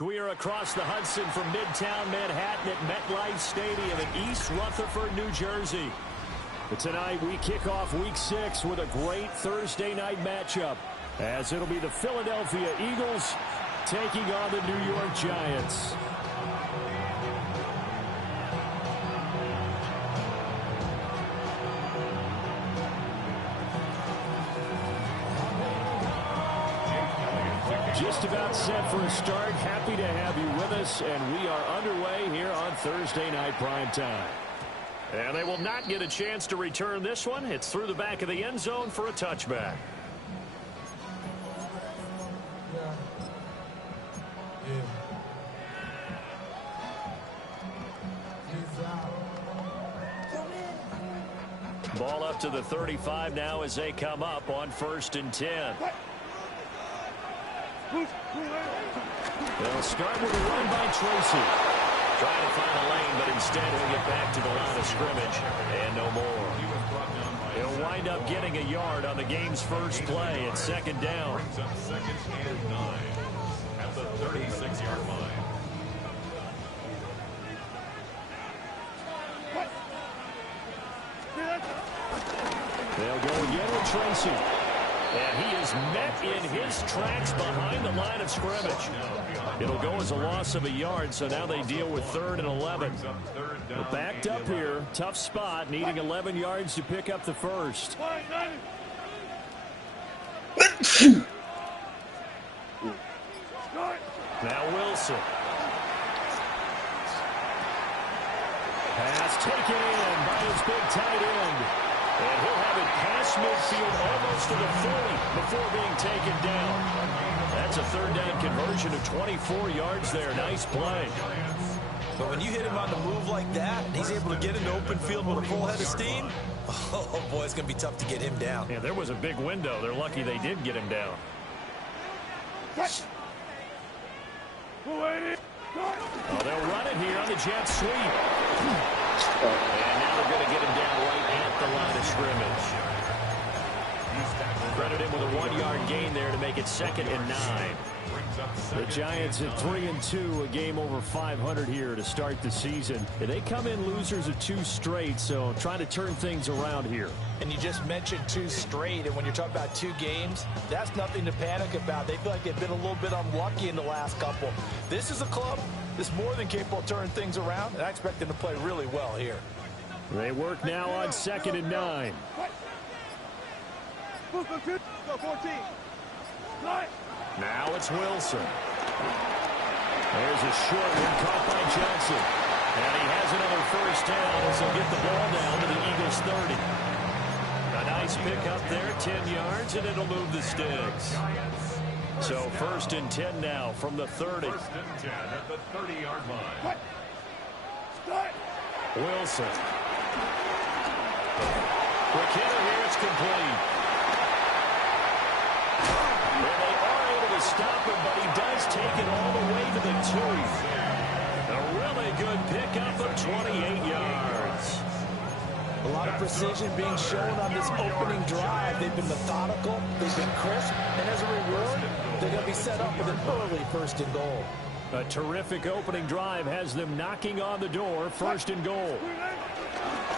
We are across the Hudson from Midtown Manhattan at MetLife Stadium in East Rutherford, New Jersey. But tonight we kick off Week 6 with a great Thursday night matchup, as it'll be the Philadelphia Eagles taking on the New York Giants. Just about set for a start. Happy to have you with us, and we are underway here on Thursday Night Primetime. And they will not get a chance to return this one. It's through the back of the end zone for a touchback. Ball up to the 35 now as they come up on 1st and 10. They'll start with a run by Tracy. Trying to find a lane, but instead he'll get back to the line of scrimmage and no more. He'll wind up getting a yard on the game's first play at 2nd down. Brings up 2nd and 9 at the 36-yard line. They'll go again with Tracy. And he is met in his tracks behind the line of scrimmage. It'll go as a loss of a yard, so now they deal with 3rd and 11. They're backed up here. Tough spot, needing 11 yards to pick up the first. Now Wilson. Pass taken in by his big tight end. And he'll have it past midfield almost to the 40 before being taken down. That's a 3rd down conversion of 24 yards there. Nice play. But when you hit him on the move like that, and he's able to get into open field with a full head of steam, oh boy, it's going to be tough to get him down. Yeah, there was a big window. They're lucky they did get him down. Oh, they'll run it here on the jet sweep. And now they're going to get him down right at the line of scrimmage. Credit him with a 1-yard gain there to make it 2nd and 9. The Giants at 3-2, a game over 500 here to start the season. They come in losers of 2 straight, so trying to turn things around here. And you just mentioned 2 straight, and when you're talking about 2 games, that's nothing to panic about. They feel like they've been a little bit unlucky in the last couple. This is a club that's more than capable of turning things around, and I expect them to play really well here. They work now on 2nd and 9. Now it's Wilson. There's a short one caught by Johnson. And he has another first down as he'll get the ball down to the Eagles' 30. A nice pick up there, 10 yards, and it'll move the sticks. So 1st and 10 now from the 30. 1st and 10 at the 30-yard line. Wilson. Quick hitter here, it's complete. And they are able to stop him, but he does take it all the way to the 2. A really good pickup of 28 yards. A lot of precision being shown on this opening drive. They've been methodical, they've been crisp, and as a reward, they're going to be set up with an early 1st and goal. A terrific opening drive has them knocking on the door, 1st and goal.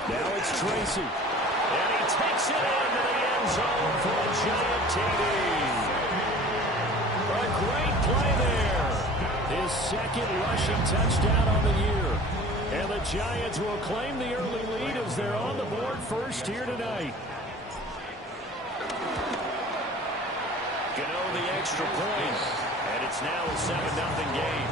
Now it's Tracy. And he takes it into the end zone for a giant TD. A great play there. His 2nd rushing touchdown on the year. And the Giants will claim the early lead as they're on the board first here tonight. Gano the extra point. And it's now a 7-0 game.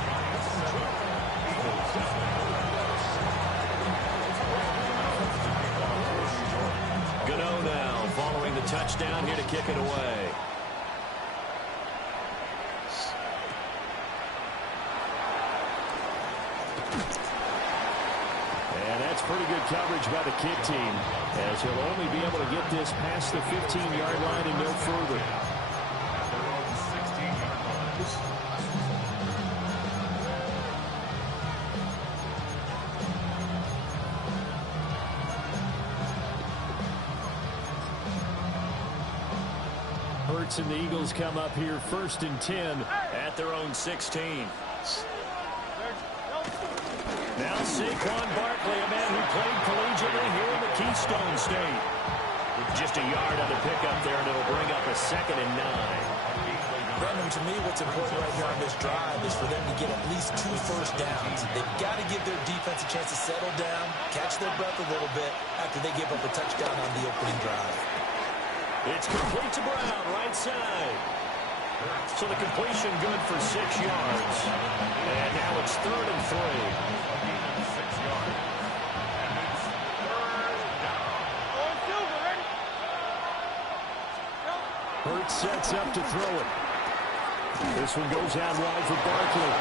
Gano now following the touchdown here to kick it away. And that's pretty good coverage by the kick team, as he'll only be able to get this past the 15-yard line and no further. Hurts and the Eagles come up here 1st and 10 at their own 16. Now Saquon Barkley, a man who played collegiately here in the Keystone State. Just a yard on the pickup there, and it'll bring up a 2nd and 9. Brandon, to me, what's important right here on this drive is for them to get at least 2 first downs. They've got to give their defense a chance to settle down, catch their breath a little bit after they give up a touchdown on the opening drive. It's complete to Brown, right side. So the completion good for 6 yards. And now it's 3rd and 3. 6 yards. And it's 3rd down. Hurts sets up to throw it. This one goes out wide for Barkley.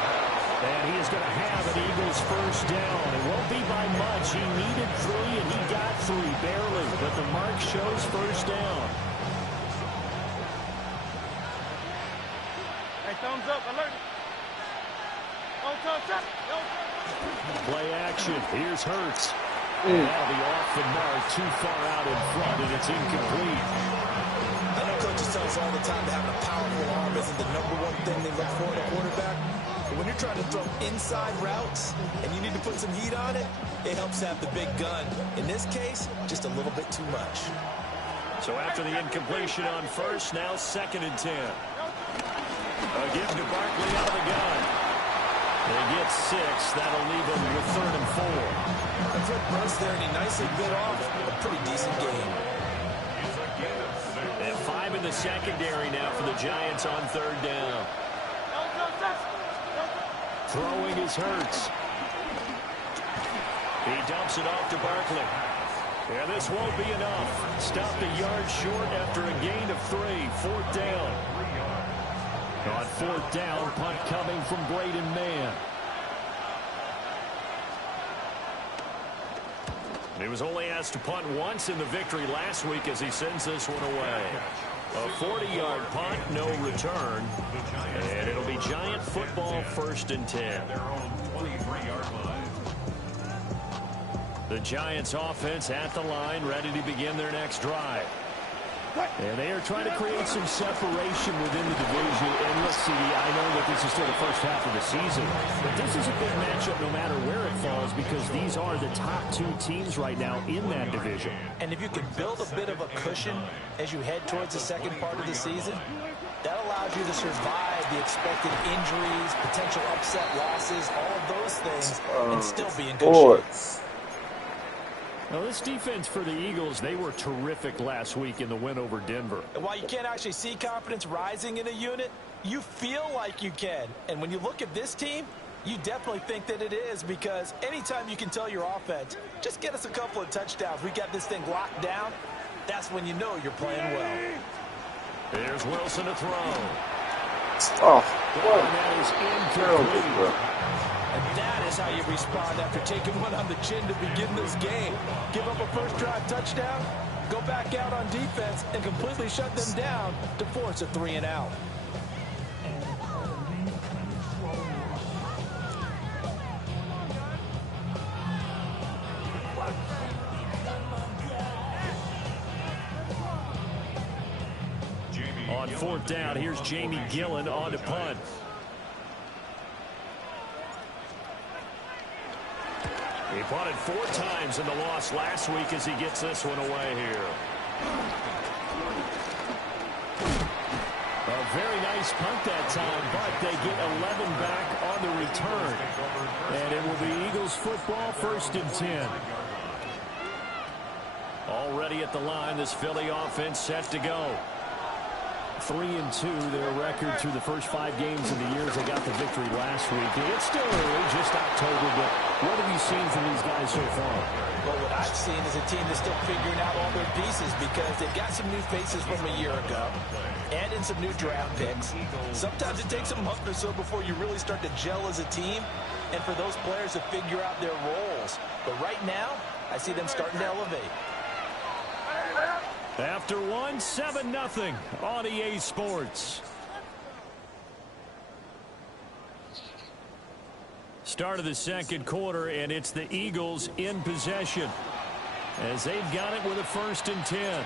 And he is going to have an Eagles first down. It won't be by much. He needed 3, and he got 3, barely. But the mark shows first down. Hey, thumbs up, alert. Play action. Here's Hurts. And that'll be off the mark, too far out in front, and it's incomplete. I know coaches tell us all the time that having a powerful arm isn't the #1 thing they look for in a quarterback. But when you're trying to throw inside routes and you need to put some heat on it, it helps have the big gun. In this case, just a little bit too much. So after the incompletion on first, now 2nd and 10. A give to Barkley out of the gun. They get 6. That'll leave them with 3rd and 4. A good burst there, and he nicely bit off a pretty decent game. And 5 in the secondary now for the Giants on 3rd down. Throwing is Hurts. He dumps it off to Barkley. Yeah, this won't be enough. Stopped a yard short after a gain of 3. 4th down. On 4th down, punt coming from Braden Mann. He was only asked to punt once in the victory last week as he sends this one away. A 40-yard punt, no return. And it'll be Giant football 1st and 10. Their own 23-yard line. The Giants offense at the line, ready to begin their next drive. And they are trying to create some separation within the division. And look, CD, I know that this is still the first half of the season, but this is a big matchup no matter where it falls because these are the top 2 teams right now in that division. And if you can build a bit of a cushion as you head towards the second part of the season, that allows you to survive the expected injuries, potential upset losses, all of those things, and still be in good shape. Now, this defense for the Eagles, they were terrific last week in the win over Denver. And while you can't actually see confidence rising in a unit, you feel like you can. And when you look at this team, you definitely think that it is because anytime you can tell your offense, just get us a couple of touchdowns, we got this thing locked down, that's when you know you're playing well. There's Wilson to throw. Oh, Well, that is incomplete. And that is how you respond after taking one on the chin to begin this game. Give up a first drive touchdown, go back out on defense, and completely shut them down to force a 3 and out. On 4th down, here's Jamie Gillen on to punt. He punted 4 times in the loss last week as he gets this one away here. A very nice punt that time, but they get 11 back on the return. And it will be Eagles football 1st and 10. Already at the line, this Philly offense set to go. 3-2, their record through the first 5 games of the year as they got the victory last week. It's still early, just October, but what have you seen from these guys so far? Well, what I've seen is a team that's still figuring out all their pieces because they've got some new faces from a year ago and in some new draft picks. Sometimes it takes a month or so before you really start to gel as a team and for those players to figure out their roles. But right now, I see them starting to elevate. After 1, 7-0 on EA Sports. Start of the second quarter, and it's the Eagles in possession as they've got it with a 1st and 10.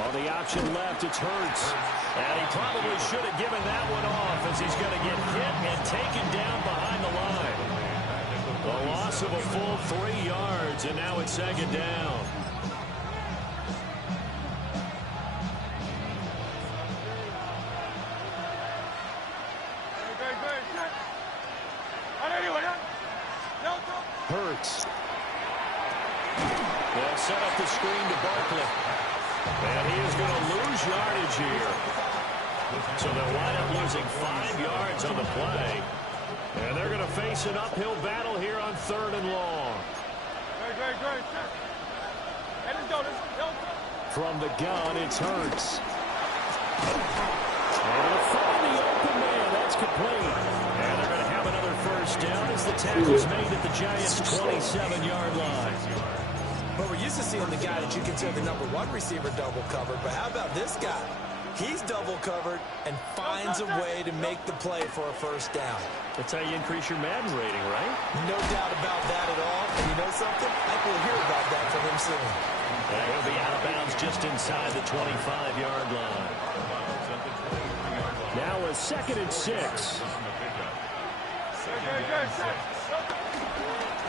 On the option left, it's Hurts. And he probably should have given that one off as he's going to get hit and taken down behind the line. A loss of a full 3 yards, and now it's second down. Hurts. They'll set up the screen to Barkley. And he is going to lose yardage here. So they'll wind up losing 5 yards on the play. And they're going to face an uphill battle here on 3rd and long. From the gun, it's Hurts. And they'll find the open man. That's complete. And they're going to have another first down as the tackle's made at the Giants' 27-yard line. But we're used to seeing the guy that you consider the #1 receiver double covered. But how about this guy? He's double covered and finds a way to make the play for a first down. That's how you increase your Madden rating, right? No doubt about that at all. And you know something? I think we'll hear about that from him soon. And he'll be out of bounds just inside the 25-yard line. Now a 2nd and 6.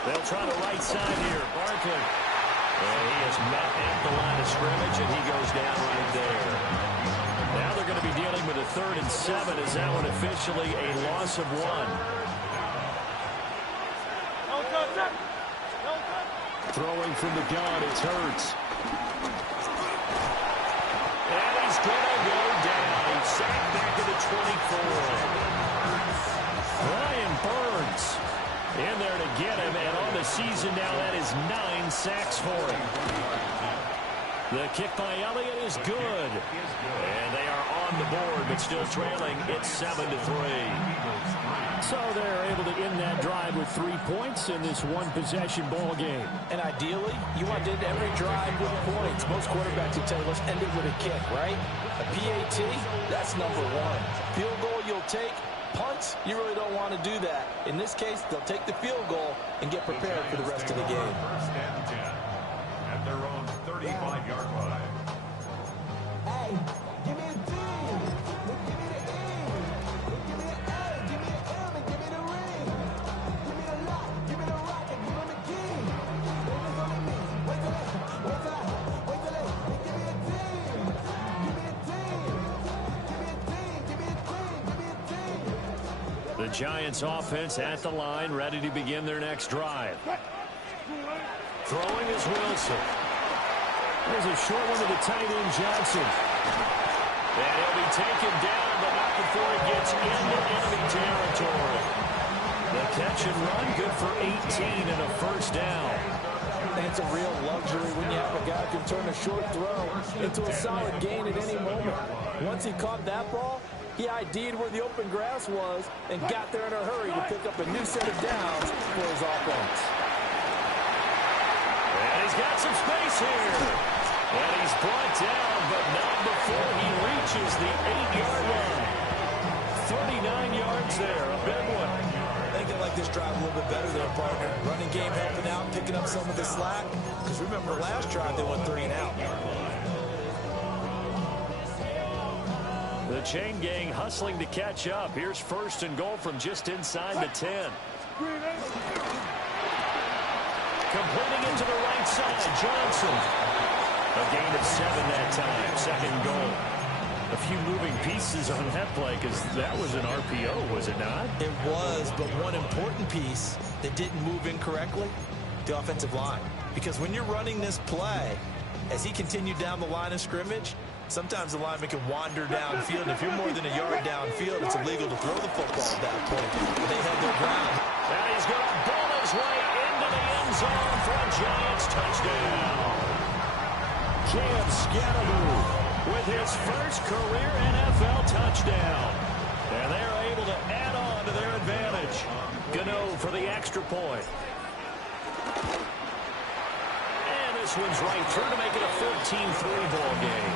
They'll try the right side here. Barkley. And he is met at the line of scrimmage, and he goes down right there. Now they're going to be dealing with a 3rd and 7 as that one officially a loss of 1. Throwing from the gun, it's Hurts. And he's going to go down. He's sacked back to the 24. Brian Burns in there to get him, and on the season now, that is 9 sacks for him. The kick by Elliott is good. And they are on the board, but still trailing. It's 7-3. So they're able to end that drive with 3 points in this one-possession ball game. And ideally, you want to end every drive with points. Most quarterbacks will tell you, let's end it with a kick, right? A PAT, that's #1. Field goal you'll take. Punts, you really don't want to do that. In this case, they'll take the field goal and get prepared for the rest of the game. First and 10 at their own 35-yard line. Hey, give me a D. Give me the E. Give me an A. Give me an M and give me the ring. Give me the lock. Give me the rock and give me the key. There's only me. Wait till it. Give me a team. Give me a team. Give me a team. Give me a team. Give me a team. The Giants offense at the line, ready to begin their next drive. Throwing is Wilson. There's a short one to the tight end, Johnson. And he'll be taken down, but not before he gets into enemy territory. The catch and run, good for 18 and a first down. And it's a real luxury when you have a guy who can turn a short throw into a solid gain at any moment. Once he caught that ball, he ID'd where the open grass was and got there in a hurry to pick up a new set of downs for his offense. And he's got some space here. And he's brought down, but not before he reaches the 8-yard line. 39 yards there, a big one. I think they like this drive a little bit better there, partner. Running game helping out, picking up some of the slack. Because remember, last drive they went 3 and out. The chain gang hustling to catch up. Here's 1st and goal from just inside the 10. Completing it to the right side, Johnson. A gain of 7 that time, 2nd goal. A few moving pieces on that play because that was an RPO, was it not? It was, but one important piece that didn't move incorrectly, the offensive line. Because when you're running this play, as he continued down the line of scrimmage, sometimes the lineman can wander downfield. And if you're more than a yard downfield, it's illegal to throw the football at that point. They held their ground. And he's going to ball his way into the end zone for a Giants touchdown. Cam Scannaboo with his first career NFL touchdown. And they're able to add on to their advantage. Gano for the extra point. And this one's right through to make it a 14-3 ball game.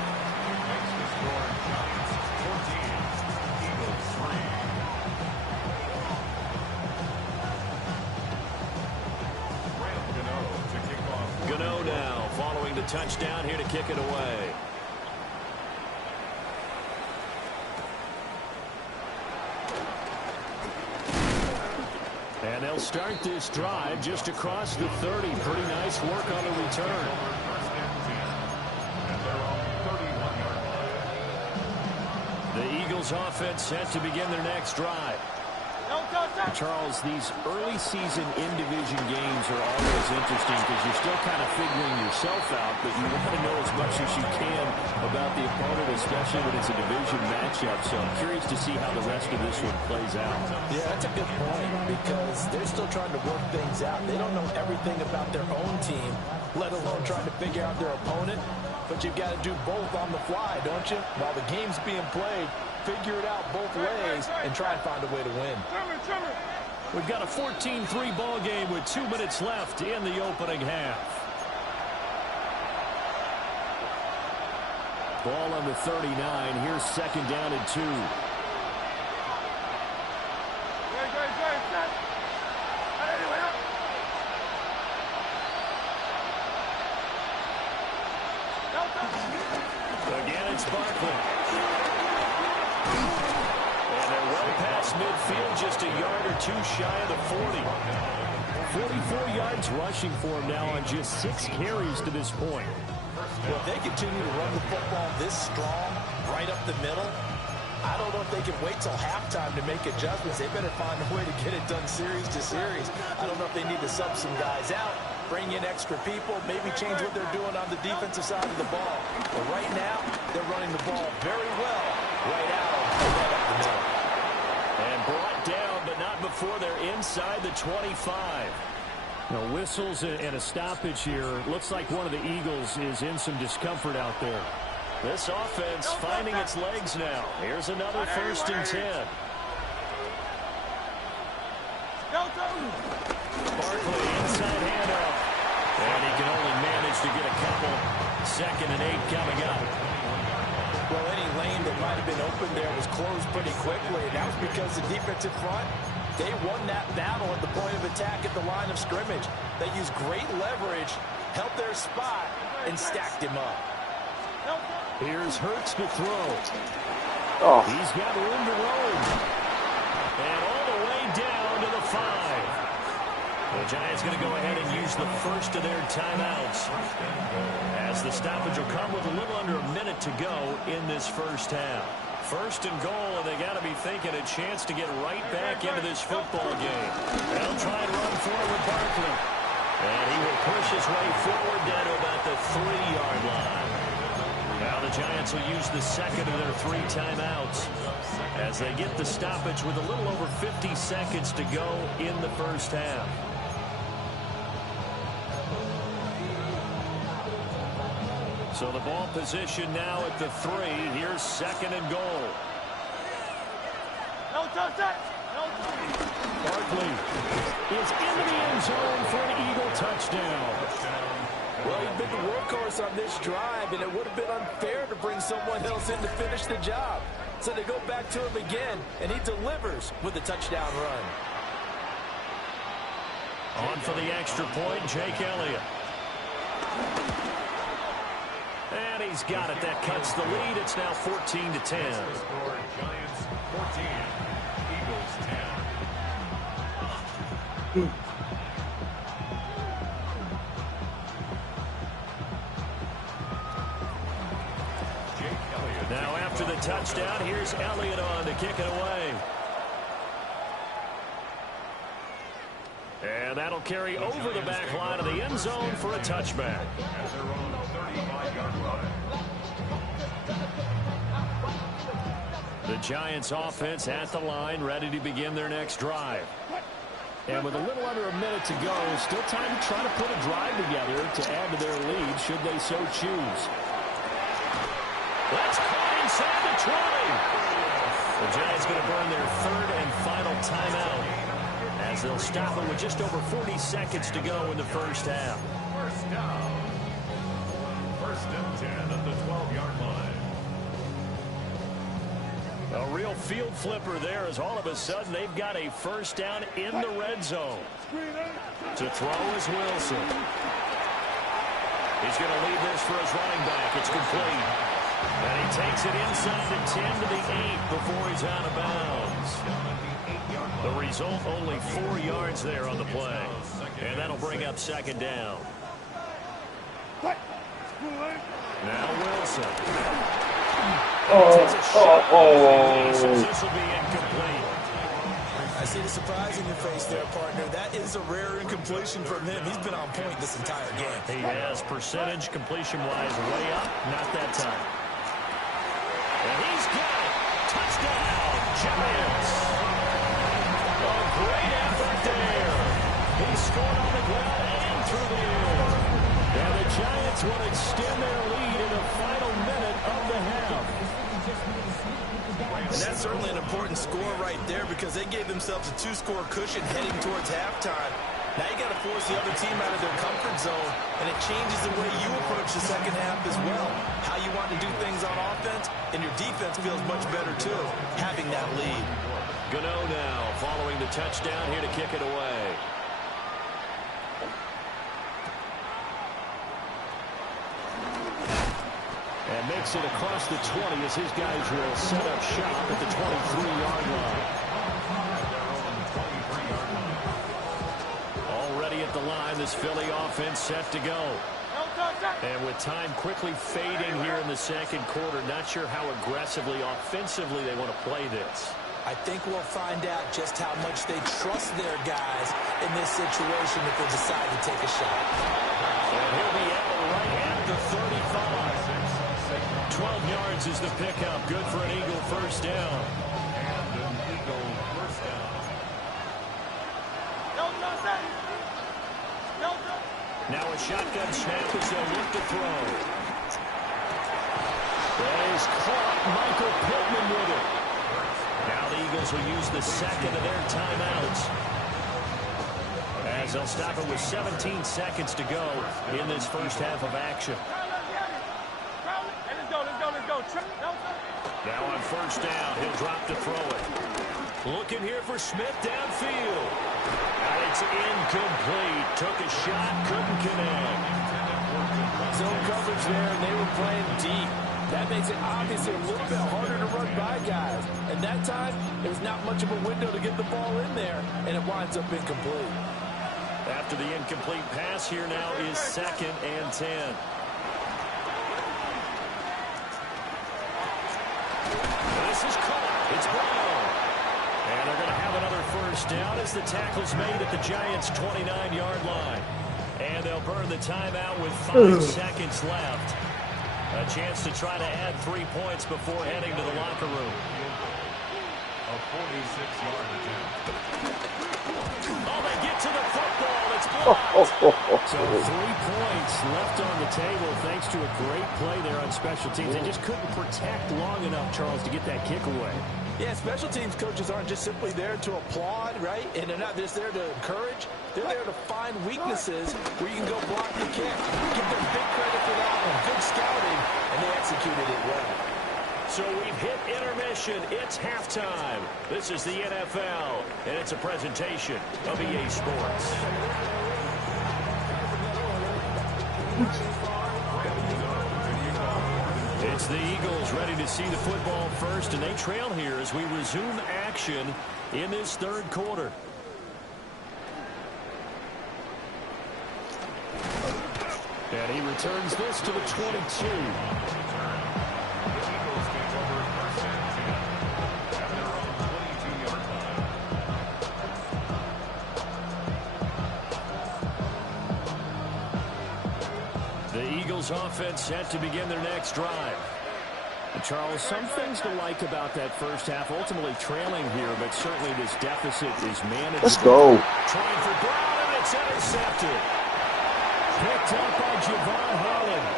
Makes the score Giants 14, Eagles 3. touchdown here to kick it away. And they'll start this drive just across the 30. Pretty nice work on the return. The Eagles offense set to begin their next drive. Charles, these early season in-division games are always interesting because you're still kind of figuring yourself out, but you want to know as much as you can about the opponent, especially when it's a division matchup. So I'm curious to see how the rest of this one plays out. Yeah, that's a good point because they're still trying to work things out. They don't know everything about their own team, let alone trying to figure out their opponent. But you've got to do both on the fly, don't you? While the game's being played, figure it out both ways and try and find a way to win. We've got a 14-3 ball game with 2 minutes left in the opening half. Ball on the 39. Here's second down and 2. Again, it's Barkley. And they're well past midfield, just a yard or 2 shy of the 40. 44 yards rushing for him now on just 6 carries to this point. Well, if they continue to run the football this strong, right up the middle, I don't know if they can wait till halftime to make adjustments. They better find a way to get it done series to series. I don't know if they need to sub some guys out, bring in extra people, maybe change what they're doing on the defensive side of the ball. But right now, they're running the ball very well right out right up the middle. And brought down, but not before they're inside the 25. No whistles and a stoppage here. Looks like one of the Eagles is in some discomfort out there. This offense finding its legs now. Here's another 1st and 10. Barkley inside handoff. And he can only manage to get a couple. 2nd and 8 coming up. Well, any lane that might have been open there was closed pretty quickly, and that was because the defensive front, they won that battle at the point of attack at the line of scrimmage. They used great leverage, held their spot, and stacked him up. Here's Hurts to throw. Oh, He's got room to roam. And all the way down to the 5. The Giants going to go ahead and use the first of their timeouts, as the stoppage will come with a little under a minute to go in this first half. 1st and goal, and they got to be thinking a chance to get right back into this football game. They'll try and run forward with Barkley. And he will push his way forward down to about the 3-yard line. Now the Giants will use the second of their 3 timeouts as they get the stoppage with a little over 50 seconds to go in the first half. So the ball position now at the 3. Here's 2nd and goal. Barkley is into the end zone for an Eagle touchdown. Well, he's been the workhorse on this drive, and it would have been unfair to bring someone else in to finish the job. So they go back to him again, and he delivers with a touchdown run. On for the extra point, Jake Elliott. And he's got it. That cuts the lead. It's now 14-10. Giants 14, Eagles 10. Now after the touchdown, here's Elliott on to kick it away. And that'll carry over the back line of the end zone for a touchback. At their own 35-yard line. The Giants offense at the line, ready to begin their next drive. And with a little under a minute to go, still time to try to put a drive together to add to their lead should they so choose. That's caught inside the 20. The Giants going to burn their 3rd and final timeout as they'll stop it with just over 40 seconds to go in the first half. First down. 1st and 10 at the 12-yard line. A real field flipper there as all of a sudden they've got a first down in the red zone. To throw is Wilson. He's going to leave this for his running back. It's complete. And he takes it inside the 10 to the 8 before he's out of bounds. The result, only 4 yards there on the play. And that'll bring up second down. Now Wilson. Takes a shot. This will be incomplete. I see the surprise in your face there, partner. That is a rare incompletion from him. He's been on point this entire game. He has percentage completion-wise way up. Not that time. And he's got it. Touchdown, Giants. A great effort there. He scored on the ground and through the air. And the Giants will extend their lead in the final minute of the half. And that's certainly an important score right there because they gave themselves a 2-score cushion heading towards halftime. Now you got to force the other team out of their comfort zone, and it changes the way you approach the second half as well. How you want to do things on offense, and your defense feels much better too, having that lead. Gano now following the touchdown here to kick it away. And makes it across the 20 as his guys will set up shop at the 23-yard line. Already at the line, this Philly offense set to go. And with time quickly fading here in the second quarter, not sure how aggressively, offensively they want to play this. I think we'll find out just how much they trust their guys in this situation if they decide to take a shot. And he'll be out right at the 35. 12 yards is the pickup. Good for an Eagle first down. And an Eagle first down. Now a shotgun snap as they'll look to throw. That is caught. Michael Pittman with it. Now the Eagles will use the second of their timeouts, as they'll stop it with 17 seconds to go in this first half of action. Now on first down, he'll drop to throw it. Looking here for Smith downfield. And it's incomplete. Took a shot, couldn't connect. Zone coverage there, and they were playing deep. That makes it obviously a little bit harder to run by guys. And that time, there was not much of a window to get the ball in there, and it winds up incomplete. After the incomplete pass, here now is 2nd and 10. This is caught. It's Brown. And they're going to have another first down as the tackle's made at the Giants' 29-yard line. And they'll burn the timeout with 5 seconds left. A chance to try to add 3 points before heading to the locker room. A 46-yard attempt. Oh, they get to the football. It's blocked. So 3 points left on the table thanks to a great play there on special teams. They just couldn't protect long enough, Charles, to get that kick away. Yeah, special teams coaches aren't just simply there to applaud, right? And they're not just there to encourage. They're there to find weaknesses where you can go block the kick. Give them big credit for that one. Good scouting, and they executed it well. So we've hit intermission. It's halftime. This is the NFL, and it's a presentation of EA Sports. It's the Eagles ready to see the football first, and they trail here as we resume action in this third quarter. And he returns this to the 22. Offense set to begin their next drive. And Charles, some things to like about that first half. Ultimately trailing here, but certainly this deficit is manageable. Let's go. Trying for Brown, and it's intercepted. Picked up by Javon Holland.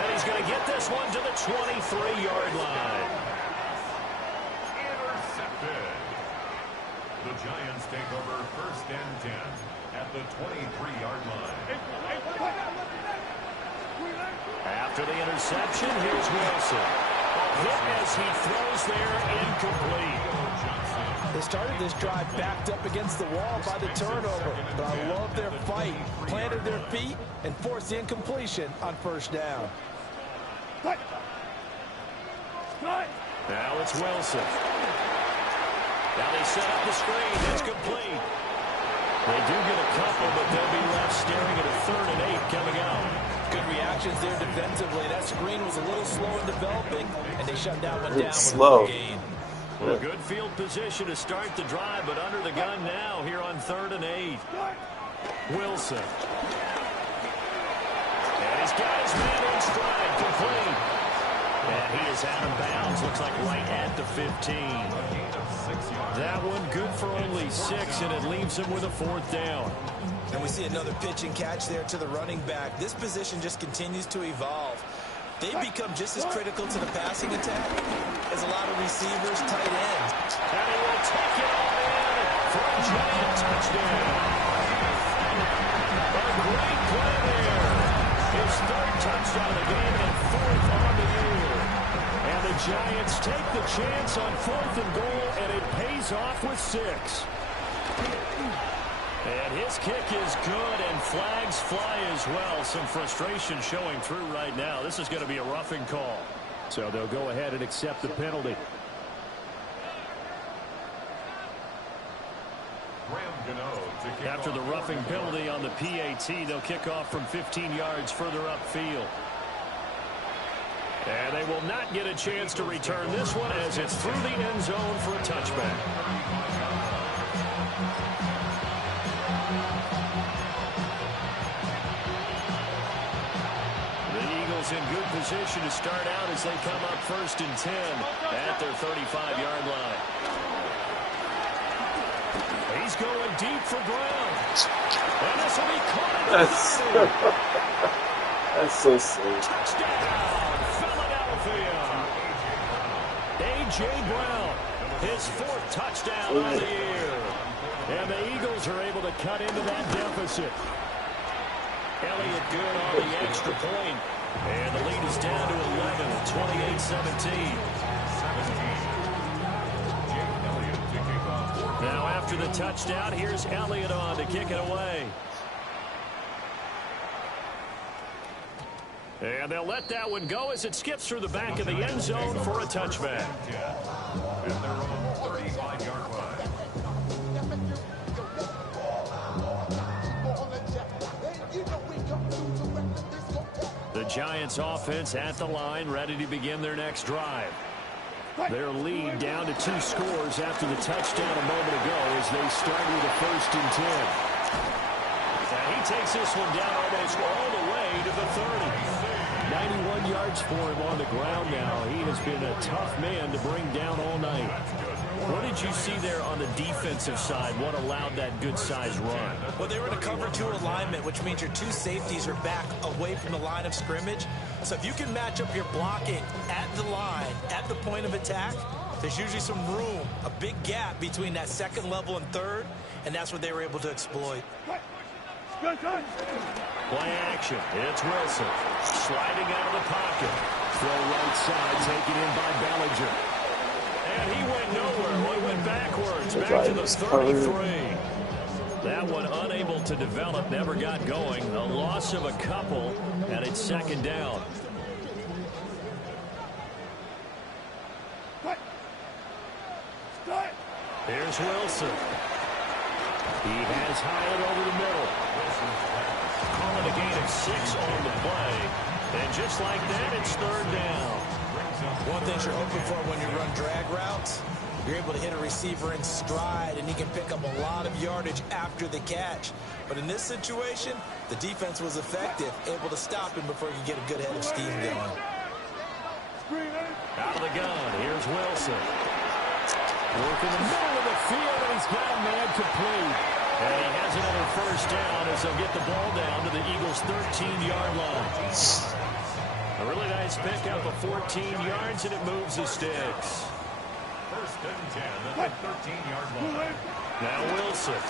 And he's going to get this one to the 23-yard line. Intercepted. The Giants take over 1st and 10 at the 23-yard line. After the interception, here's Wilson. A hit as he throws there, incomplete. They started this drive backed up against the wall by the turnover, but I love their fight. Planted their feet and forced the incompletion on first down. Now it's Wilson. Now they set up the screen. It's complete. They do get a couple, but they'll be left staring at a 3rd and 8 coming out. Good reactions there defensively. That screen was a little slow in developing, and they shut that one down slow. with a gain. Well, a good field position to start the drive, but under the gun now here on 3rd and 8. Wilson. And he's got his man in stride, complete. And he is out of bounds, looks like right at the 15. That one good for only 6, and it leaves him with a 4th down. And we see another pitch and catch there to the running back. This position just continues to evolve. They've become just as critical to the passing attack as a lot of receivers, tight ends. And he will take it all in for a giant touchdown. A great play there. His 3rd touchdown of the game and 4th on the year. And the Giants take the chance on 4th and goal, and it pays off with 6. And his kick is good, and flags fly as well. Some frustration showing through right now. This is going to be a roughing call. So they'll go ahead and accept the penalty. After the roughing penalty on the PAT, they'll kick off from 15 yards further upfield. And they will not get a chance to return this one as it's through the end zone for a touchback. In good position to start out as they come up 1st and 10 at their 35-yard line. He's going deep for Brown. And this will be caught. That's so sweet. Touchdown, Philadelphia. A.J. Brown, his 4th touchdown of the year. And the Eagles are able to cut into that deficit. Elliott good on the extra point. And the lead is down to 11, 28-17. Now after the touchdown, here's Elliott on to kick it away. And they'll let that one go as it skips through the back of the end zone for a touchback. At their own 35-yard line. The Giants offense at the line, ready to begin their next drive. Their lead down to 2 scores after the touchdown a moment ago as they start with a 1st and 10. And he takes this one down almost all the way to the 30. 91 yards for him on the ground now. He has been a tough man to bring down all night. What did you see there on the defensive side? What allowed that good-sized run? Well, they were in a cover 2 alignment, which means your 2 safeties are back away from the line of scrimmage. So if you can match up your blocking at the line, at the point of attack, there's usually some room, a big gap between that 2nd level and 3rd, and that's what they were able to exploit. Play action. It's Wilson. Sliding out of the pocket. Throw right side, taken in by Bellinger. And he went nowhere. Well, he went backwards. Back to the 33. That one unable to develop, never got going. A loss of a couple, and it's 2nd down. Here's Wilson. He has Hyatt over the middle. Calling a gain of 6 on the play. And just like that, it's 3rd down. One thing you're hoping for when you run drag routes, you're able to hit a receiver in stride, and he can pick up a lot of yardage after the catch. But in this situation, the defense was effective, able to stop him before he could get a good head of steam going. Out of the gun, here's Wilson. Work in the middle of the field, and he's got a man complete. And he has another 1st down as they'll get the ball down to the Eagles' 13-yard line. A really nice pickup of 14 yards, and it moves the sticks. 1st and 10 at the 13-yard line. Now Wilson.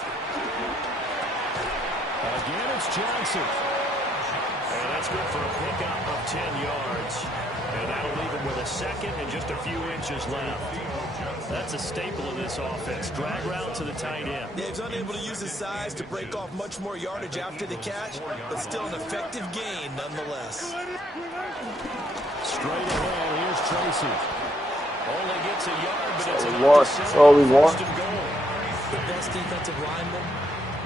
Again, it's Johnson. And that's good for a pickup of 10 yards. And that'll leave him with a 2nd and just a few inches left. That's a staple of this offense. Drag route to the tight end. Yeah, he's unable to use his size to break off much more yardage after the catch, but still an effective gain nonetheless. Straight ahead, here's Tracy. Only gets a yard, but it's That's all we want. The best defensive linemen,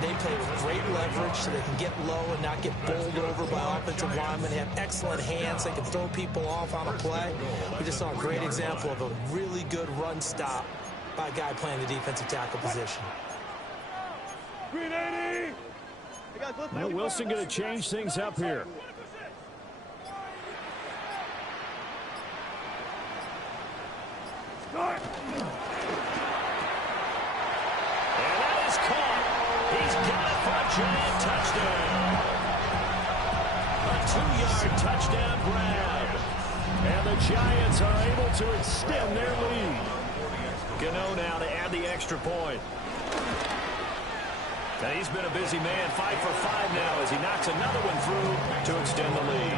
they play with great leverage so they can get low and not get bowled over by offensive linemen. They have excellent hands. They can throw people off on a play. We just saw a great example of a really good run stop by a guy playing the defensive tackle position. Now Wilson going to change things up here. And that is caught. He's got it for a giant touchdown. A 2-yard touchdown grab. And the Giants are able to extend their lead. Gano now to add the extra point. And he's been a busy man, 5 for 5 now as he knocks another one through to extend the lead.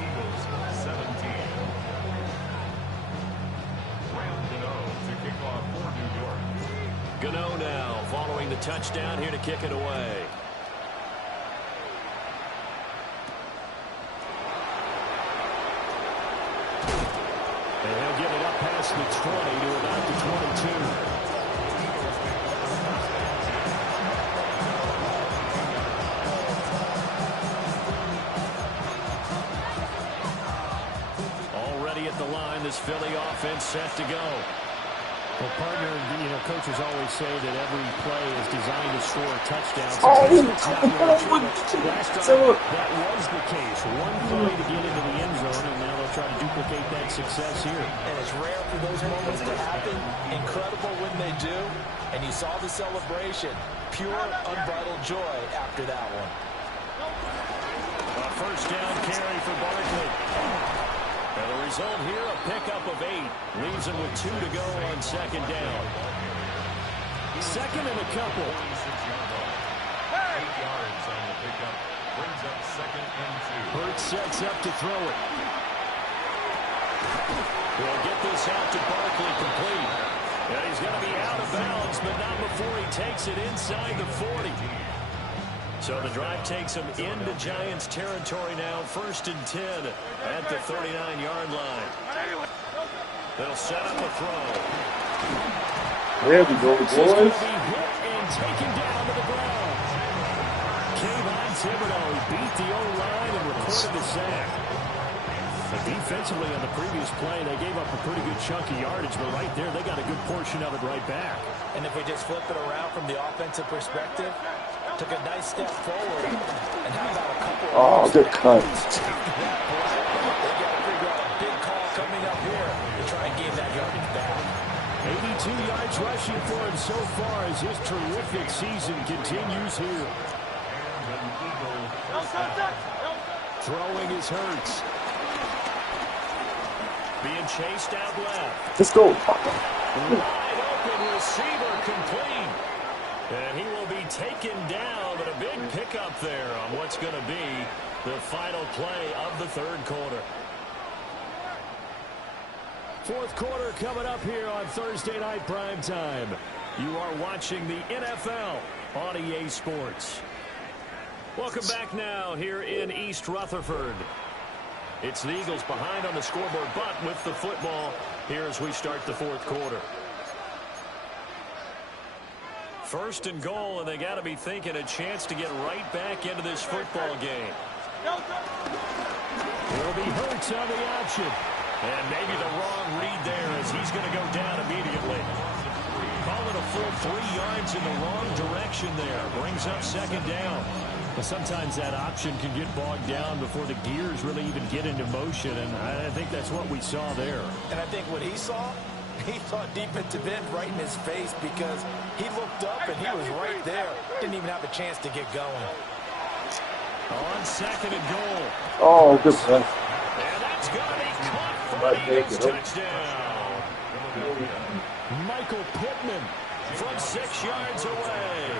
Eagles 17. Graham Gano to kick off for New York. Gano now following the touchdown here to kick it away. And he'll get it up past the 20 to about the 22. Already at the line, this Philly offense set to go. Well, partner, coaches always say that every play is designed to score a touchdown. Last time, that was the case. One play to get into the end zone, and now they'll try to duplicate that success here. And it's rare for those moments to happen. Incredible when they do. And you saw the celebration. Pure, unbridled joy after that one. A first down carry for Barkley. And the result here, a pickup of 8. Leaves him with 2 to go on second down. Second and a couple. 8 yards on the pickup. Brings up second and 2. Hurts sets up to throw it. He'll get this out to Barkley complete. And he's going to be out of bounds, but not before he takes it inside the 40. So the drive takes him into Giants territory now. First and 10 at the 39-yard line. They'll set up a throw. There we go, He's going to boys. be hit and taken down to the ground. Kayvon Thibodeau beat the O-line and recorded the sack. But defensively on the previous play, they gave up a pretty good chunk of yardage, but right there, they got a good portion of it right back. And if we just flip it around from the offensive perspective, took a nice step forward, and how about a couple of Good cut. They got to figure out a big call coming up here to try and gain that yardage back. 82 yards rushing for him so far as his terrific season continues here. Throwing is Hurts. Being chased out left. Let's go. Wide open receiver complete. And he will be taken down, but a big pickup there on what's going to be the final play of the third quarter. Fourth quarter coming up here on Thursday Night Primetime. You are watching the NFL on EA Sports. Welcome back now here in East Rutherford. It's the Eagles behind on the scoreboard, but with the football here as we start the fourth quarter. First and goal, and they got to be thinking a chance to get right back into this football game. It'll be Hurts on the option. And maybe the wrong read there as he's going to go down immediately. Call it a full 3 yards in the wrong direction there. Brings up second down. But sometimes that option can get bogged down before the gears really even get into motion, and I think that's what we saw there. And I think what he saw defensive end right in his face because he looked up and he was right there. Didn't even have a chance to get going. On second and goal. Oh, good pass. And that's going to be caught for the Eagles touchdown. Michael Pittman from 6 yards away.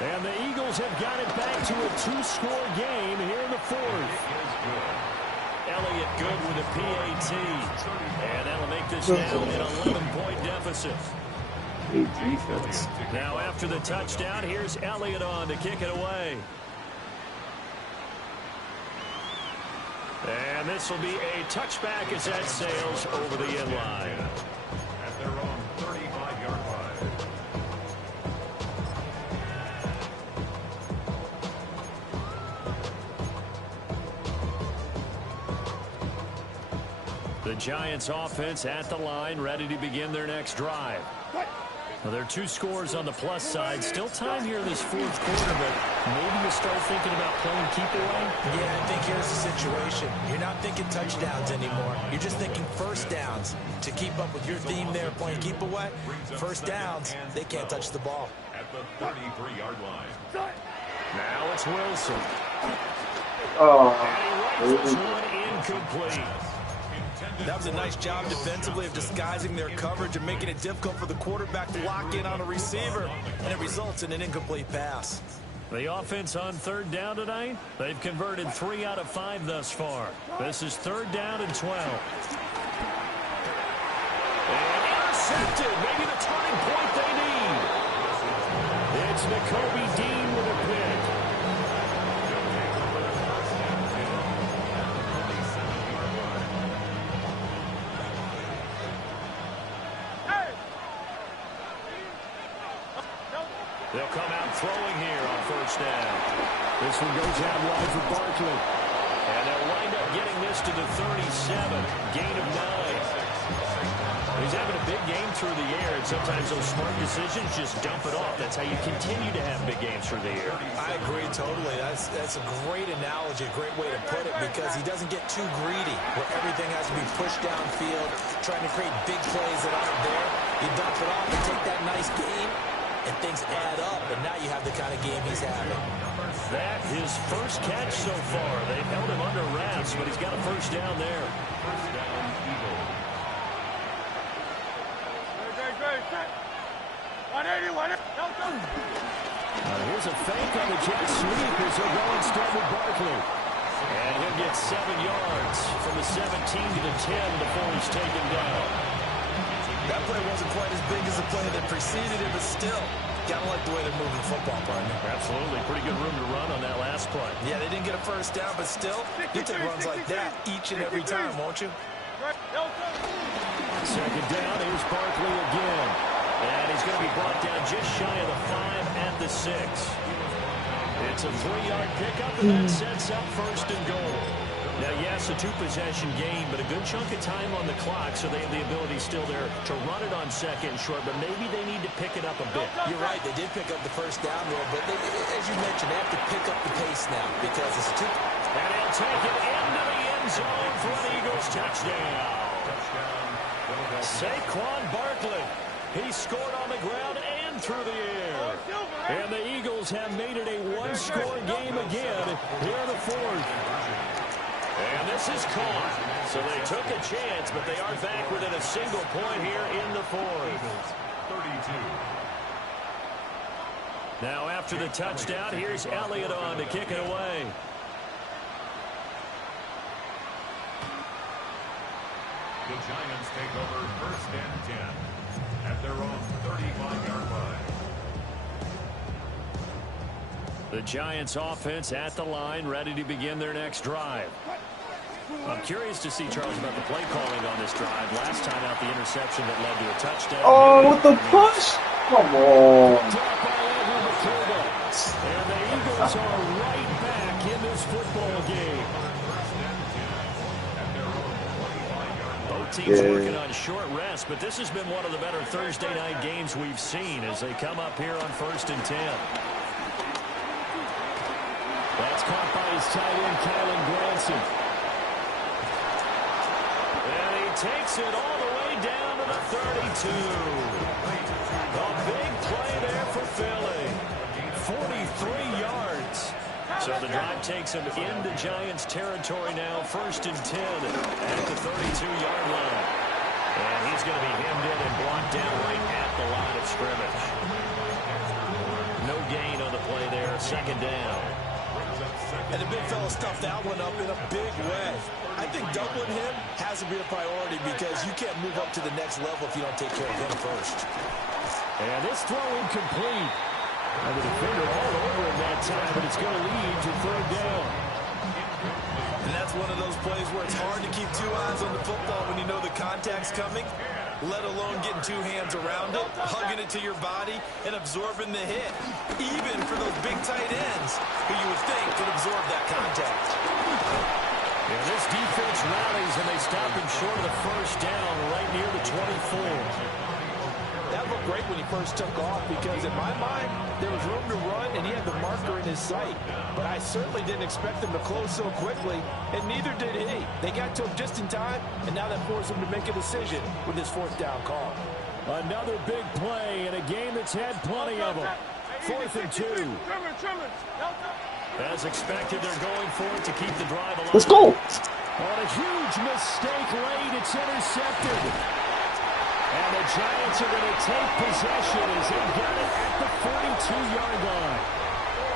And the Eagles have got it back to a 2-score game here in the fourth. Elliott good with a PAT. And that'll make this now an 11-point deficit. Defense. Now after the touchdown, here's Elliott on to kick it away. And this will be a touchback as that sails over the end line. At their own 35-yard line. The Giants offense at the line, ready to begin their next drive. Well, there are 2 scores on the plus side. Still time here in this fourth quarter, but maybe you start thinking about playing keep away? Yeah, I think here's the situation. You're not thinking touchdowns anymore. You're just thinking first downs. To keep up with your theme there, playing keep away, first downs, they can't touch the ball. At the 33-yard line. Now it's Wilson. Oh, And he rifles one incomplete. That was a nice job defensively of disguising their coverage and making it difficult for the quarterback to lock in on a receiver, and it results in an incomplete pass. The offense on third down tonight, they've converted 3 out of 5 thus far. This is 3rd down and 12. And intercepted, maybe the turning point they need. It's Nakobe Dean with a pick. They'll come out throwing here on 1st down. This one goes out wide for Barkley. And they'll wind up getting this to the 37. Gain of 9. He's having a big game through the air, and sometimes those smart decisions just dump it off. That's how you continue to have big games through the air. I agree totally. That's a great analogy, a great way to put it, because he doesn't get too greedy where everything has to be pushed downfield, trying to create big plays that aren't there. You dump it off and take that nice gain, and things add up, and now you have the kind of game he's having. That his first catch so far. They've held him under wraps, but he's got a 1st down there. First down, Eagles. Here's a fake on the jet sweep as they're going instead with Barkley. And he'll get 7 yards from the 17 to the 10 before he's taken down. That play wasn't quite as big as the play that preceded it, but still, gotta like the way they're moving the football, partner. Absolutely. Pretty good room to run on that last play. Yeah, they didn't get a 1st down, but still, you take runs like that each and every time, won't you? 2nd down, here's Barkley again. And he's going to be brought down just shy of the 5 at the 6. It's a 3-yard pickup, and that sets up 1st and goal. Now, yes, a 2-possession game, but a good chunk of time on the clock, so they have the ability still there to run it on 2nd and short, but maybe they need to pick it up a bit. You're right, they did pick up the 1st down there, but they, as you mentioned, they have to pick up the pace now because it's too... And he'll take it into the end zone for an Eagles touchdown. Saquon Barkley. He scored on the ground and through the air. And the Eagles have made it a 1-score game again here in the 4th. And this is caught. So they took a chance, but they are back within a single point here in the 4th. 32. Now after the touchdown, here's Elliott on to kick it away. The Giants take over 1st and 10 at their own 35-yard line. The Giants offense at the line, ready to begin their next drive. I'm curious to see, Charles, about the play calling on this drive. Last time out, the interception that led to a touchdown. Oh, what the push? Come on. Dropped by Andrew McCurdy. And the Eagles are right back in this football game. Both teams working on short rest, but this has been one of the better Thursday night games we've seen as they come up here on 1st and 10. That's caught by his tight end, Kylan Granson. And he takes it all the way down to the 32. A big play there for Philly. 43 yards. So the drive takes him into Giants territory now. 1st and 10 at the 32-yard line. And he's going to be hemmed in and blocked down right at the line of scrimmage. No gain on the play there. 2nd down. And the big fella stuffed that one up in a big way. I think doubling him has to be a priority because you can't move up to the next level if you don't take care of him first. And this throw incomplete. And the defender all over him that time, but it's going to lead to third down. And that's one of those plays where it's hard to keep two eyes on the football when you know the contact's coming, let alone getting two hands around it, hugging it to your body, and absorbing the hit, even for those big tight ends who you would think could absorb that contact. Yeah, this defense rallies, and they stop him short of the first down right near the 24. That looked great when he first took off because, in my mind, there was room to run, and he had the marker in his sight. But I certainly didn't expect him to close so quickly, and neither did he. They got to him just in time, and now that forced him to make a decision with his fourth down call. Another big play in a game that's had plenty of them. 4th and 2. As expected, they're going for it to keep the drive alive. Let's go. On a huge mistake late, it's intercepted. And the Giants are going to take possession as they get it at the 42-yard line.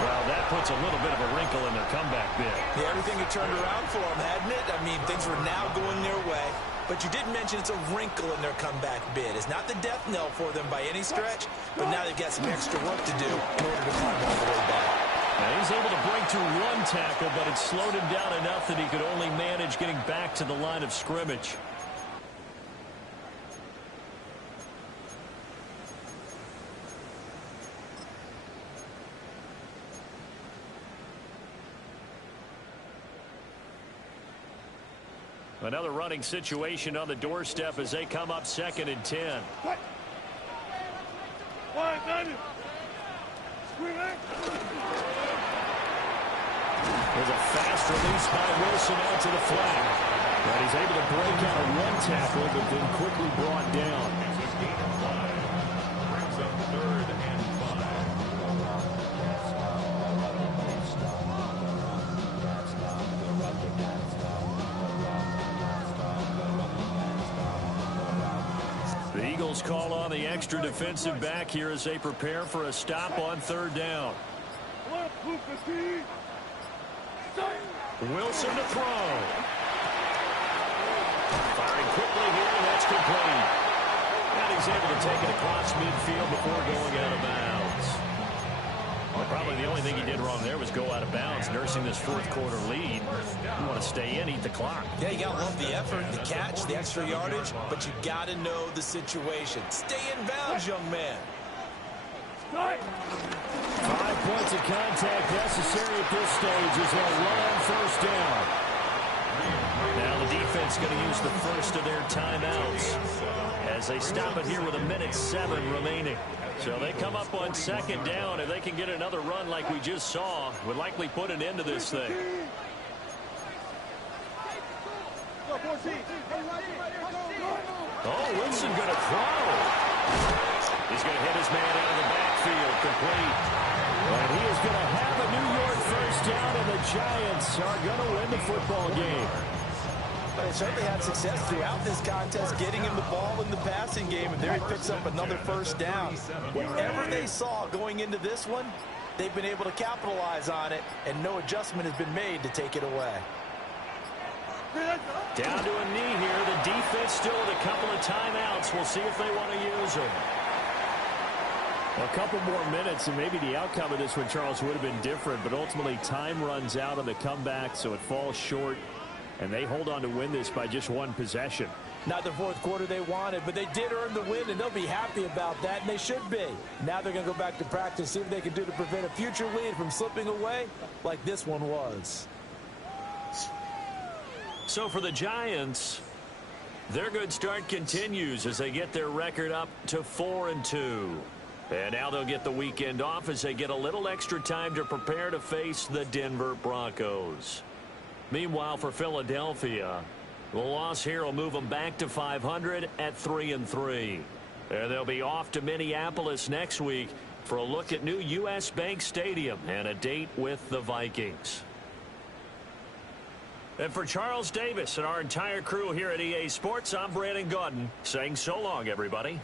Well, that puts a little bit of a wrinkle in their comeback bid. Yeah, everything had turned around for them, hadn't it? I mean, things were now going their way. But you did mention it's a wrinkle in their comeback bid. It's not the death knell for them by any stretch, but now they've got some extra work to do in order to climb all the way back. Now he's able to break through one tackle, but it slowed him down enough that he could only manage getting back to the line of scrimmage. Another running situation on the doorstep as they come up 2nd and 10. There's a fast release by Wilson out to the flat. And he's able to break out of one tackle, but then quickly brought down. Brings up 3rd and 5. The Eagles call on the extra defensive back here as they prepare for a stop on 3rd down. Wilson to throw. Firing quickly here, and that's complete. And he's able to take it across midfield before going out of bounds. Well, probably the only thing he did wrong there was go out of bounds, nursing this 4th quarter lead. You want to stay in, eat the clock. Yeah, you got to love the effort, the catch, the extra yardage, but you got to know the situation. Stay in bounds, young man. 5 points of contact necessary at this stage as they'll run on 1st down. Now the defense going to use the first of their timeouts as they stop it here with 1:07 remaining. So they come up on 2nd down. If they can get another run like we just saw, would likely put an end to this thing. Oh, Wilson going to throw. He's going to hit his man out of the backfield, complete. And he is going to have a New York 1st down, and the Giants are going to win the football game. They certainly had success throughout this contest, getting him the ball in the passing game, and there he picks up another 1st down. Whatever they saw going into this one, they've been able to capitalize on it, and no adjustment has been made to take it away. Down to a knee here. The defense still with a couple of timeouts. We'll see if they want to use them. A couple more minutes, and maybe the outcome of this one, Charles, would have been different, but ultimately time runs out on the comeback, so it falls short. And they hold on to win this by just 1 possession. Not the 4th quarter they wanted, but they did earn the win, and they'll be happy about that, and they should be. Now they're going to go back to practice, see what they can do to prevent a future lead from slipping away like this one was. So for the Giants, their good start continues as they get their record up to 4-2. And now they'll get the weekend off as they get a little extra time to prepare to face the Denver Broncos. Meanwhile, for Philadelphia, the loss here will move them back to 500 at 3-3. And they'll be off to Minneapolis next week for a look at new U.S. Bank Stadium and a date with the Vikings. And for Charles Davis and our entire crew here at EA Sports, I'm Brandon Gaudin saying so long, everybody.